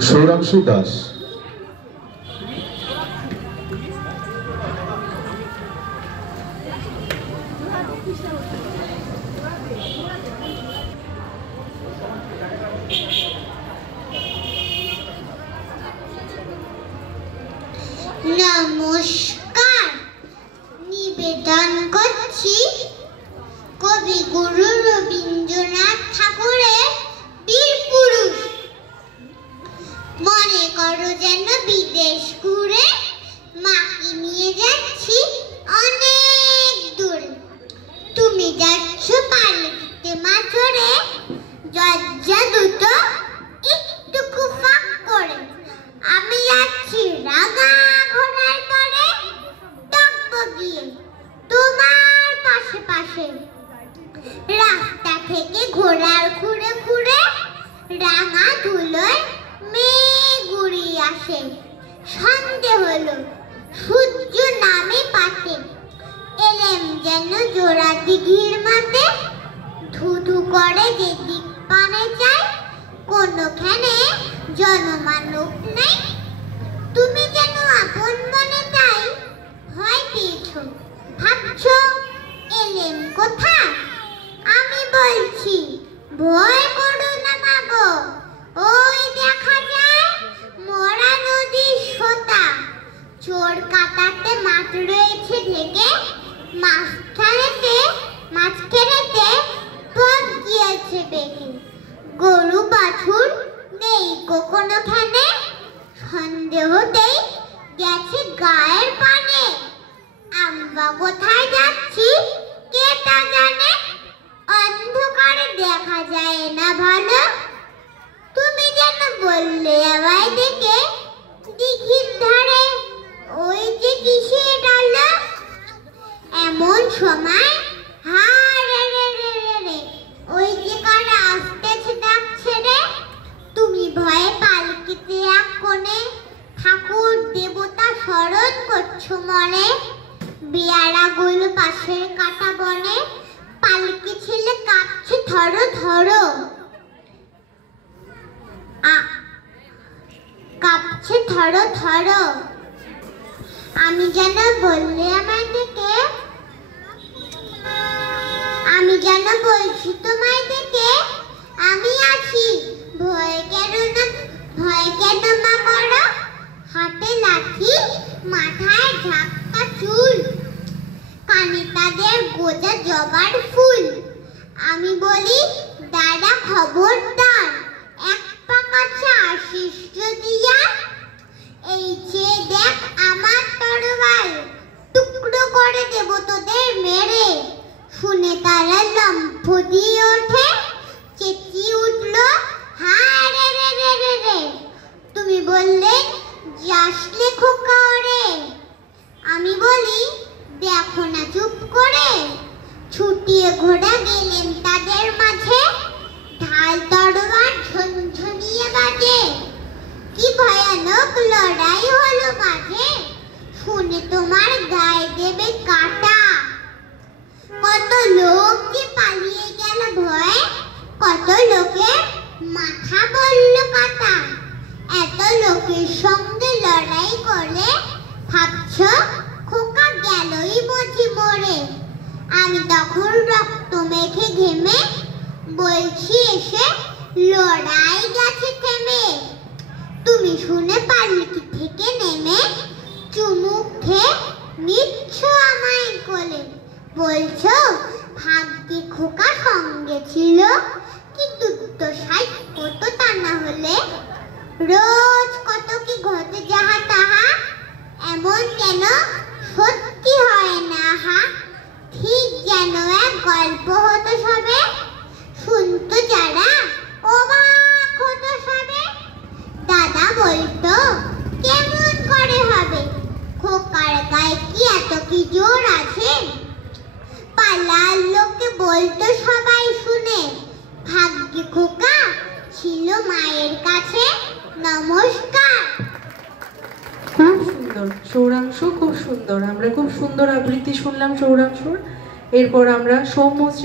সৌরাংশু দাস। নমস্কার, নিবেদন করছি কবিগুরু রবীন্দ্রনাথ ঠাকুরের বীর পুরুষ। মনে করো যেন বিদেশ ঘুরে মাকে নিয়ে যাচ্ছি অনেক দূরে। তুমি যাচ্ছ পালকিতে মা চড়ে, লজ্জা দুটো একটুকু ফাঁক করে। আমি যাচ্ছি রাগা ঘোড়ার পরে, টকবগিয়ে তোমার পাশে পাশে। রাস্তা থেকে ঘোড়ার খুঁড়ে খুঁড়ে রাঙা ধুলোয় মেঘ উড়িয়ে আসে। সন্ধে হলো, সূর্য নামে পাতে, এলেম যেন জোড়া দিঘির মাঠে। ধুধু করে যেদিক পানে চাই, কোনোখানে জনমানব নেই। তুমি যেন আপন মনে তাই ভয় পেয়েছ, ভাবছ এলেম কোথা। আমি বলছি ভয় করো না মাগো, ওই দেখা যায় মরা নদীর সোতা। চোর কাটাতে মাঠ রয়েছে ঢেকে, মাছ খেতে পথ গিয়েছে বেঁকে। গরু বাছুর নেই কোনোখানে, সন্দেহতেই গেছে গায়ের পানে। আমরা কোথায় যাচ্ছি কে তা জানে, অন্ধকারে দেখা যায় না ভালো। তুমি যেন বললে আমায় দেখে দিঘির ধারে ওই যে কিসে ডালো। এমন সময় হারে রে রে রে রে, ওই যে কারা আসতেছে ডাকছে রে। তুমি ভয়ে পালকিতে এক কোণে ঠাকুর দেবতা স্মরণ করছো মনে। বিয়ারাগুলো পাশের কাটা বনে, পালকি ছেলে কাঁপছে ধরো ধরো, কাঁপছে ধরো ধরো। আমি যেন বললে আমায় ডেকে, আমি যেন বলছি তোমায় ডেকে, আমি আছি ভয় কেন না, ভয় কেন মা করো। হাতে লাঠি, মাথায় ঝাঁকা চুল, কানে তাদের গোজা জবার ফুল। আমি বলি দাদা খবরদার, এক পা কাছে আসিস দিয়া। এই যে দেখ আমার তরোয়াল, টুকরো করে দেব তোদের মেরে। শুনে তারা লম্ফ দিয়ে ওঠে, চেঁচিয়ে উঠল হায় রে রে রে রে রে। তুমি বললে যাসলে খোকা ওরে। আমি বলি দেখো না চুপ করে। ছুটিয়ে ঘোড়া গেলেন তাদের মাঝে, ঢাল তরোয়ার ঝনঝনিয়ে বাজে। কি ভয়ানক লড়াই হলো মাঝে, শুনে তোমার গায়ে দেবে কাটা। কত লোক যে পালিয়ে গেল ভয়ে, কত লোকের মাথা বলল কাটা। এত লোকের সঙ্গে লড়াই করে ভাবছ খোকা গেলই বুঝি মরে। আমি তখন রক্ত মেখে ঘেমে বলছি এসে লড়াই গেছে থেমে। তুমি শুনে পালকি থেকে নেমে চুমুক খেয়ে নিচ্ছ আমায় কোলে। বলছো ভাগ্যে খোকা সঙ্গে ছিল, কিন্তু তো সাই কত তা না হলে। রোজ কত কি ঘটে যাহা তাহা, এমন কেন সত্যি হয় না হা। ঠিক যেন এক গল্প হতো সবে, শুনতো যারা অবাক হতো সবে। দাদা বলতো কেমন করে হবে, খোকার গায়ে কি এত কি জোর আছে। পালার লোকে বলতো সবাই শুনে, ভাগ্যে খোকা ছিল মায়ের কাছে। নমস্কার। খুব সুন্দর সৌরাংশু, খুব সুন্দর। আমরা খুব সুন্দর আবৃত্তি শুনলাম সৌরাংশুর। এরপর আমরা সৌম্যশ্রী